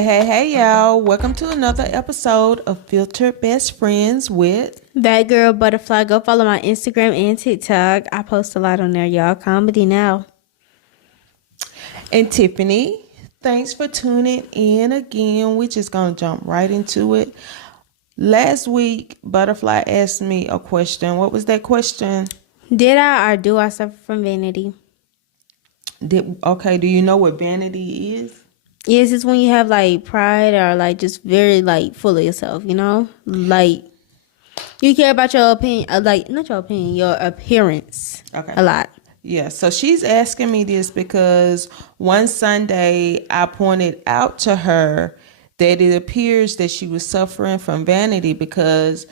Hey, y'all. Welcome to another episode of Filtered Bestfriends with That girl butterfly. Go follow my Instagram and TikTok. I post a lot on there, y'all. Comedy now. and Tiffany. Thanks for tuning in again. We're just going to jump right into it. Last week, Butterfly asked me a question. What was that question? Did I or do I suffer from vanity? Do you know what vanity is? Yes, it's when you have like pride or like just very like full of yourself, you know? Like you care about your opinion, like not your opinion, your appearance a lot. Yeah, so she's asking me this because one Sunday I pointed out to her that it appears that she was suffering from vanity because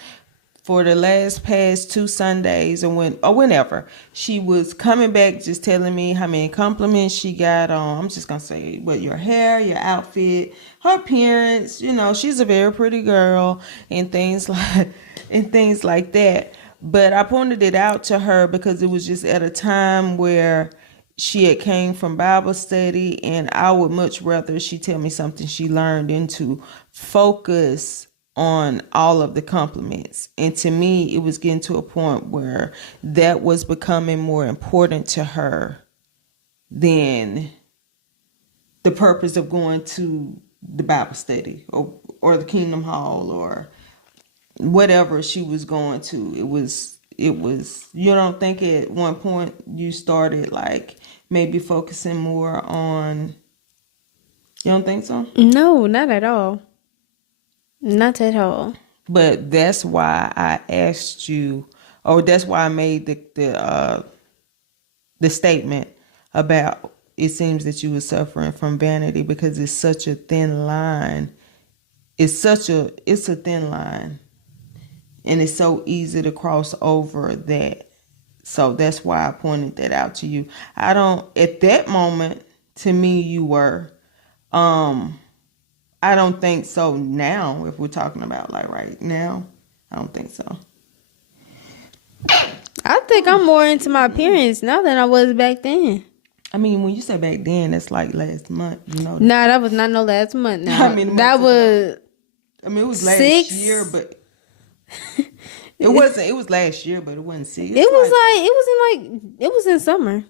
for the past 2 Sundays or whenever she was coming back just telling me how many compliments she got on, I'm just gonna say, what, your hair, your outfit, her appearance, she's a very pretty girl and things like that. But I pointed it out to her because it was just at a time where she had came from Bible study, and I would much rather she tell me something she learned and to focus on all of the compliments. And to me, it was getting to a point where that was becoming more important to her than the purpose of going to the Bible study or the Kingdom Hall or whatever she was going to. It was, you don't think at one point you started like maybe focusing more on, you don't think so? No, not at all. Not at all. But that's why I asked you, or that's why I made the statement about it seems that you were suffering from vanity, because it's such a thin line. It's a thin line, and it's so easy to cross over that. So that's why I pointed that out to you. At that moment, to me, you were. I don't think so now, if we're talking about like right now. I don't think so. I think I'm more into my appearance now than I was back then. I mean, when you say back then, that's like last month, Nah, that was not no last month now. I mean, that was... it was last 6 year, but... It was last year, but it wasn't 6. It was in summer.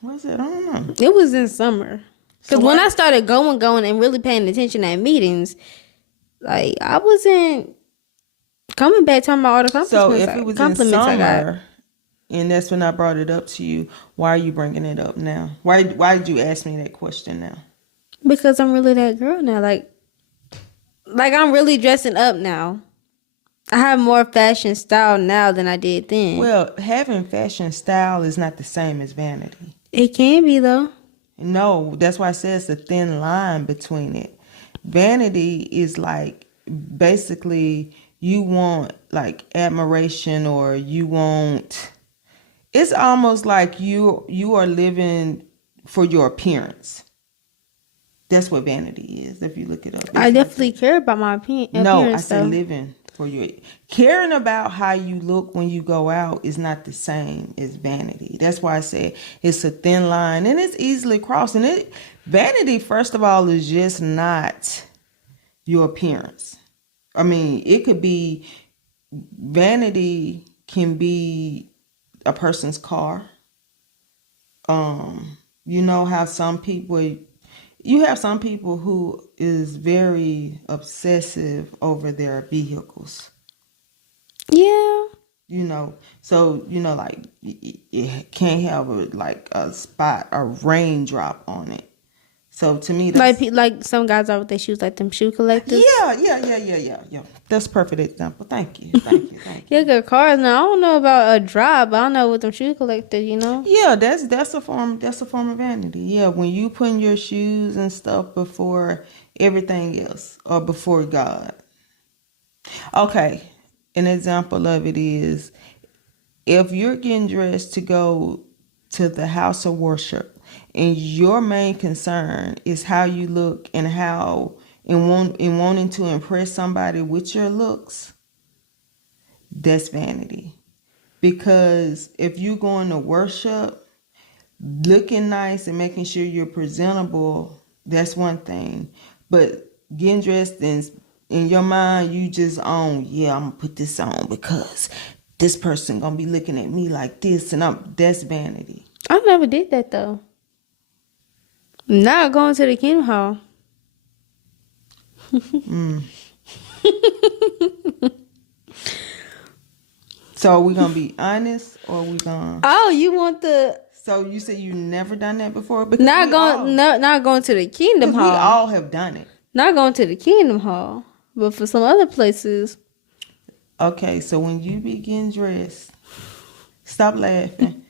Was it? I don't know. It was in summer. Because when I started going and really paying attention at meetings, like, I wasn't coming back talking about all the compliments. So if it was in summer, and that's when I brought it up to you, why are you bringing it up now? Why did you ask me that question now? Because I'm really that girl now. Like I'm really dressing up now. I have more fashion style now than I did then. Well, having fashion style is not the same as vanity. It can be, though. No, that's why I said it's a thin line between it. Vanity is like, basically, you want like admiration, or you want, it's almost like you are living for your appearance. That's what vanity is, if you look it up. I definitely care about my appearance. No, I said living for your, caring about how you look when you go out is not the same as vanity. That's why I said it's a thin line, and it's easily crossed. And vanity, first of all, is just not your appearance. I mean, it could be, vanity can be a person's car. You know how you have some people who is very obsessive over their vehicles. Yeah. So, like, it can't have a spot, a raindrop on it. So to me, that's... Like some guys are with their shoes, like them shoe collectors. Yeah. That's a perfect example. Thank you. You got cars now. I don't know about a drop, but I know with them shoe collectors, Yeah, that's a form of vanity. Yeah, when you putting your shoes and stuff before everything else, or before God. Okay, an example of it is, if you're getting dressed to go to the house of worship, and your main concern is how you look and wanting to impress somebody with your looks, that's vanity. Because if you're going to worship, looking nice and making sure you're presentable, that's one thing. But getting dressed in your mind, you just I'm gonna put this on because this person gonna be looking at me like this, and that's vanity. I never did that though. Not going to the Kingdom Hall. So we gonna be honest, or we gonna? Oh, you want the? So you said you never done that before? Because Not going to the Kingdom Hall. We all have done it. Not going to the Kingdom Hall, but for some other places. Okay, so when you be getting dressed, stop laughing.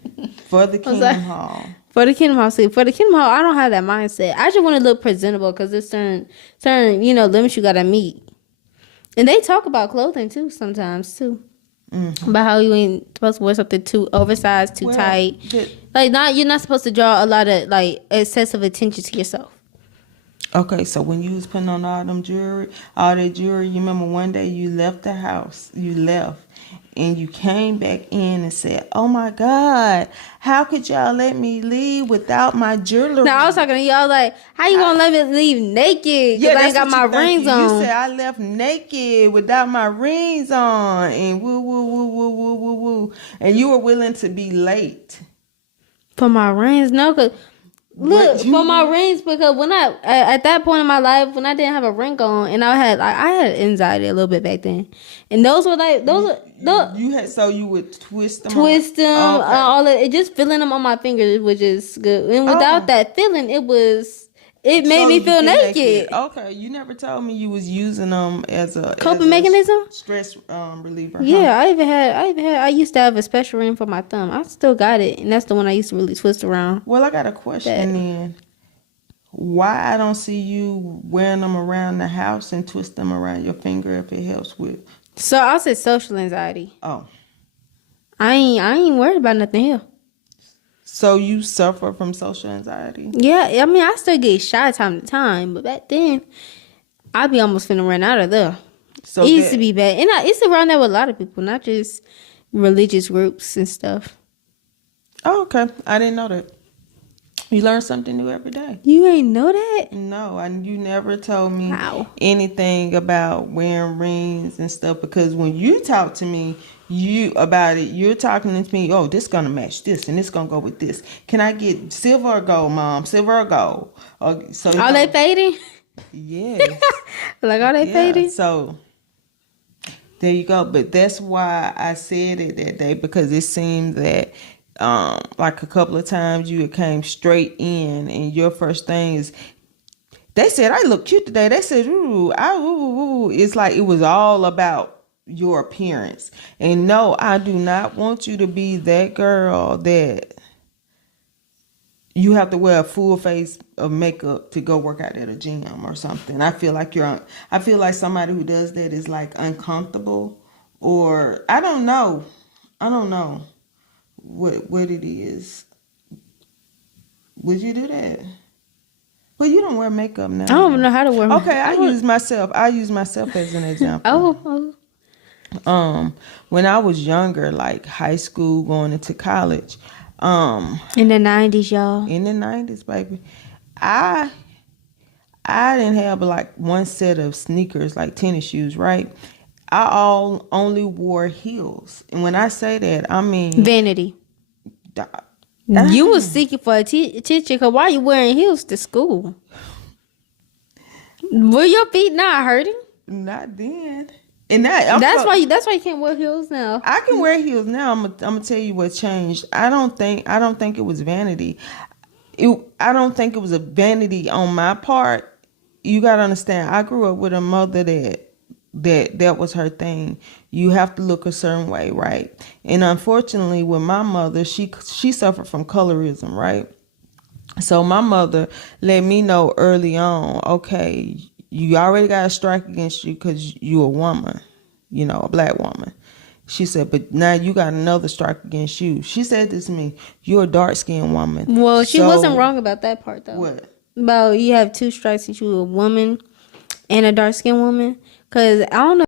For the Kingdom Hall. For the Kingdom Hall, see, for the Kingdom Hall, I don't have that mindset. I just want to look presentable because there's certain limits you gotta meet. And they talk about clothing too sometimes too. Mm-hmm. About how you ain't supposed to wear something too oversized, too tight. You're not supposed to draw a lot of excessive attention to yourself. Okay, so when you was putting on all that jewelry, you remember one day you left the house, and you came back in and said, "Oh my God, how could y'all let me leave without my jewelry?" Now I was talking to y'all like, how you gonna let me leave naked? Because I ain't got my rings on. You said I left naked without my rings on, and woo, and you were willing to be late for my rings. No, cause. Look, for my rings, because when at that point in my life, when I didn't have a ring on, and I had anxiety a little bit back then, and those were you had, so you would twist them, all it, just feeling them on my fingers was just good, and without that feeling, it made me feel naked. Okay, you never told me you was using them as a coping mechanism, stress reliever. Yeah, huh? I used to have a special ring for my thumb. I still got it, and that's the one I used to really twist around. Well, I got a question then. Why I don't see you wearing them around the house and twist them around your finger if it helps with? So I said social anxiety. Oh, I ain't worried about nothing here. So you suffer from social anxiety? Yeah, I mean, I still get shy time to time, but back then, I'd be almost finna run out of there. So it used to be bad. And it's around there with a lot of people, not just religious groups and stuff. Oh, okay. I didn't know that. You learn something new every day. You ain't know that? No, you never told me anything about wearing rings and stuff, because when you talk to me, you're talking to me, oh, this gonna match this and this gonna go with this. Can I get silver or gold, Mom? Silver or gold? So all they fading? Yes. Like all they fading? So there you go. But that's why I said it that day, because it seemed that like a couple of times you came straight in, and your first thing is, they said I look cute today. They said, ooh. It's like it was all about your appearance. And no, I do not want you to be that girl that you have to wear a full face of makeup to go work out at a gym or something. I feel like somebody who does that is like uncomfortable, or I don't know what it is. Would you do that? Well, you don't wear makeup now. I don't even know how to wear makeup. Okay, I use myself as an example. When I was younger, like high school, going into college, in the 90s, y'all. In the 90s, baby, I didn't have like one set of sneakers, like tennis shoes, right? I only wore heels, and when I say that, I mean vanity. You was seeking for attention, because why you wearing heels to school? Were your feet not hurting? Not then. And that's why you can't wear heels now. I can wear heels now. I'm gonna tell you what changed. I don't think it was vanity. I don't think it was a vanity on my part. You gotta understand, I grew up with a mother that was her thing. You have to look a certain way, right? And unfortunately, with my mother, she suffered from colorism, right? So my mother let me know early on, okay, you already got a strike against you because you're a woman, a black woman. She said, but now you got another strike against you. She said this to me, you're a dark-skinned woman. Well, she wasn't wrong about that part, though. What? About you have two strikes, that you a woman and a dark-skinned woman. Because I don't know.